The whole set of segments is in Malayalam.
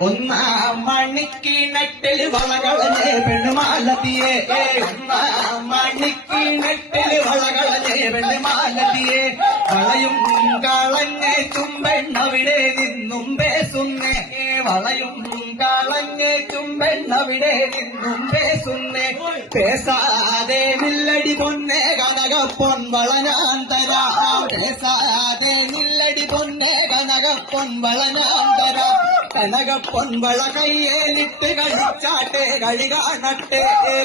ഒന്നാം മണിക്കിണറ്റിൽ വളകളഞ്ഞേ പെണ്ണുമാലതിയെ ഒന്നാം മണിക്കിണറ്റിൽ വളകളഞ്ഞേ പെണ്ണുമാലതിയെ വളയും കളഞ്ഞേ തുമ്പെണ്ണവിടെ നിന്നും പേസുന്നേ വളയും കളഞ്ഞേ തുമ്പെണ്ണവിടെ നിന്നും പേസുന്നേ പേസാതെ നില്ലടി പൊന്നേ കനകപ്പൊൻ വള ഞാൻ തരാം പേസാതെ നില്ലടി പൊന്നേ കനകപ്പൊൻ വള ഞാൻ തരാം കനകപ്പൊൻവള കയ്യേലിട്ട് കളിച്ചാട്ടെ കളി കാണട്ടെ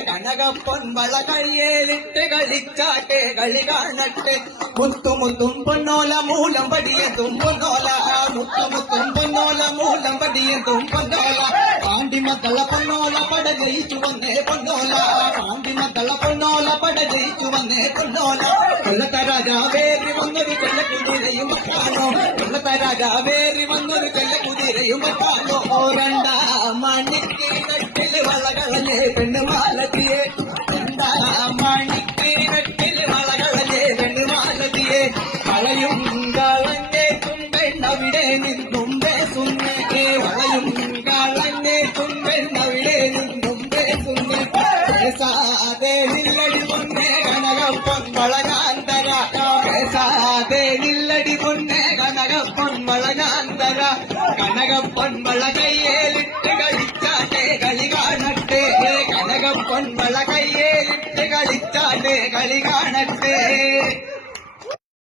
കനകപ്പൊൻവള കയ്യേലിട്ട് കളിച്ചാട്ടെ കളി കാണട്ടെ മുത്തുമുത്തും പൊന്നോല മൂലം പടിയതും പൊന്നോല മുത്തുമുത്തും പൊന്നോല മൂലം പടിയതും പൊന്നോല പാണ്ടിമത്തള പൊന്നോല പട ജയിച്ചു വന്നേ പൊന്നോല പാണ്ടിമത്തള പൊന്നോല പട ജയിച്ചു വന്നേ പൊന്നോല കൊല്ലത്ത രാജാവേറി വന്നൊരു ചെല്ലക്കുതിരയും കാണോ കൊല്ലത്ത രാജാവേറി വന്നൊരു ചെല്ലക്കുതിരയും കാണോ രണ്ടാം മണിക്കിണറ്റിൽ വളകളഞ്ഞേ പെണ്ണുമാലതിയെ രണ്ടാം മണിക്കിണറ്റിൽ വളകളഞ്ഞേ പെണ്ണുമാലതിയെ വളയും കളഞ്ഞേ തുമ്പെണ്ണവിടെ നിന്നും പേസുന്നേ വളയും കളഞ്ഞേ തുമ്പെണ്ണവിടെ നിന്നും പേസുന്നേ പേസാതെ നില്ലടി പൊന്നേ കനകപ്പൊൻ വള ഞാൻ തരാം പേസാതെ നില്ലടി പൊന്നേ കനകപ്പൊൻ വള ഞാൻ തരാം കനകപ്പൊൻവള കയ്യേലിട്ട് കളിച്ചാട്ടെ കളി കാണട്ടെ കനകപ്പൊൻവള കയ്യേലിട്ട് കളിച്ചാട്ടെ കളി കാണട്ടെ